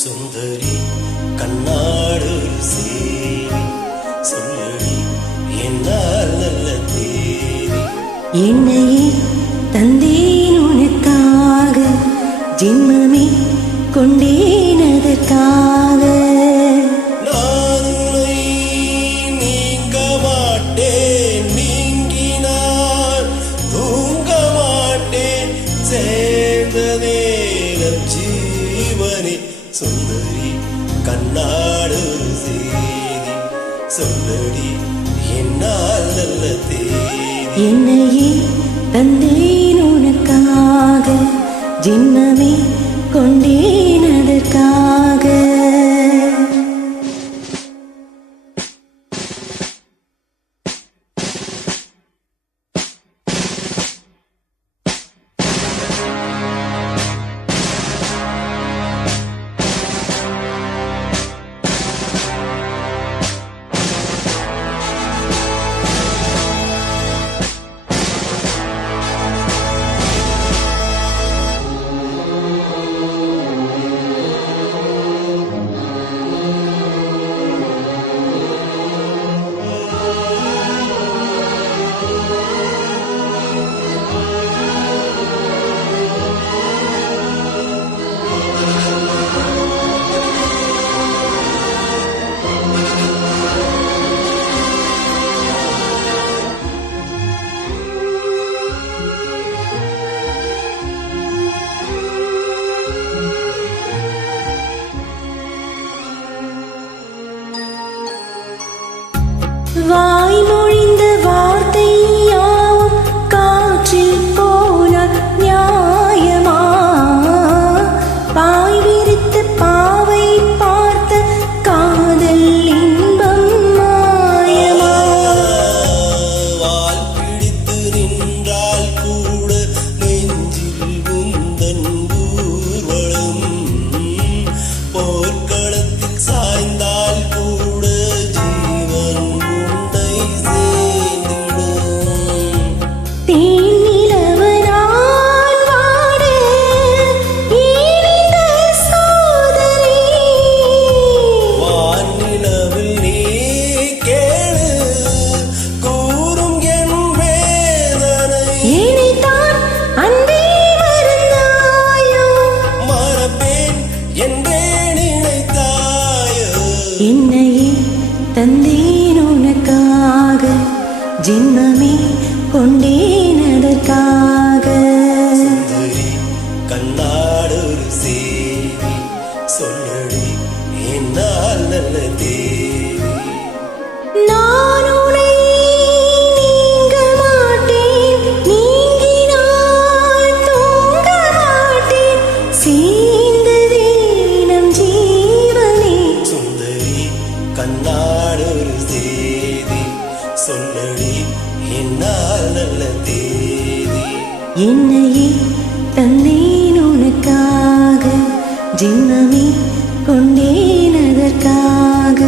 சுந்தரி கண்ணாடு சேரி சொல்லடி என்னால் நல்ல தேரி என்னையே தந்தேன் உனக்காக ஜென்மமே கொண்டேன் அதற்காக நான் உன்னை நீங்க மாட்டேன் நீங்கினால் தூங்க மாட்டேன் சேர்ந்த நேரம் ஜீவனே சுந்தரி கண்ணாடு சேரி சொல்லடி என்னால் நல்ல தேரி என்னையே தந்தேன் உனக்காக ஜென்மமே கொண்டேன் அதற்காக வாய்மொழிந்த வார்த்தை யாவும் காற்றில் போனால் நியாயமா பாய் விரித்து பாவை பார்த்த காதல் இன்பம் மாயமா வால் பிடித்து நின்றால் கூட நெஞ்சில் உந்தன் ஊர்வலம் போர்க்களத்தில் சாய்ந்தால் கூட என்னையே தந்தேன் உனக்காக ஜென்மமே கொண்டேன் அதற்காக சுந்தரி கண்ணாடு ஒரு சேரி சொல்லடி என்னால் நல்ல தேரி நான் உன்னை நீங்க மாட்டேன் நீங்கினால் தூங்க மாட்டேன் சேர்ந்ததே நம் ஜீவனே சுந்தரி கண்ணாடு ஒரு சேரி சொல்லடி என்னால் நல்ல தேரி என்னையே தந்தேன் உனக்காக ஜென்மமே கொண்டேன் அதற்காக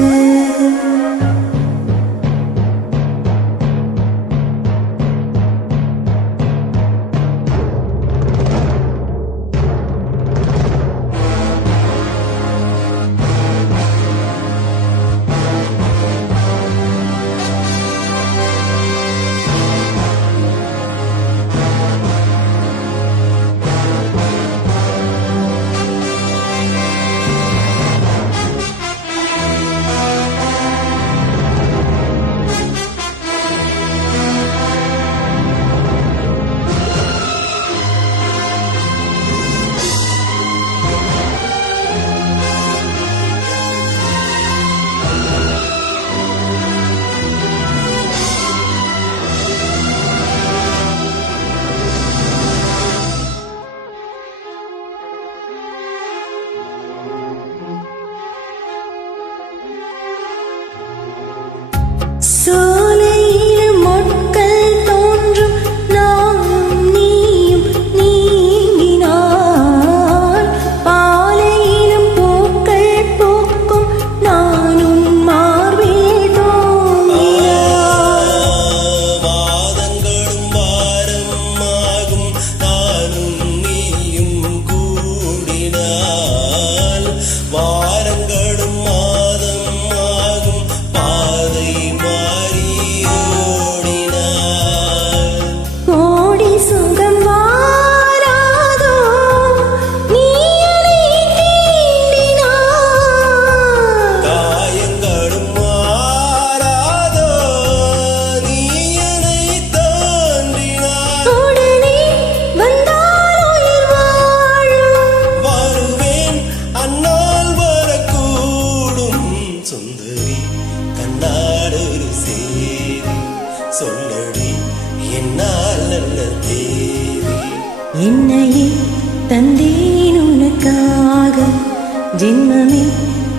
ஜென்மமே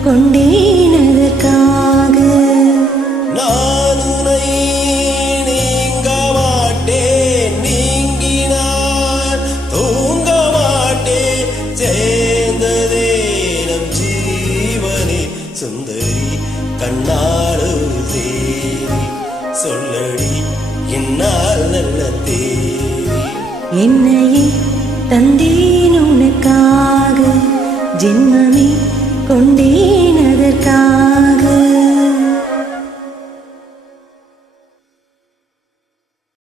கொண்டேன் அதற்காக. நான் உன்னை நீங்க மாட்டேன், நீங்கினான் தூங்க மாட்டேன், சேர்ந்ததே நம் ஜீவனே. சுந்தரி கண்ணாடு தேவி சொல்லடி என்னால் நல்ல தேவி. என்னையே தந்தேன் உனக்காக, ஜென்மமே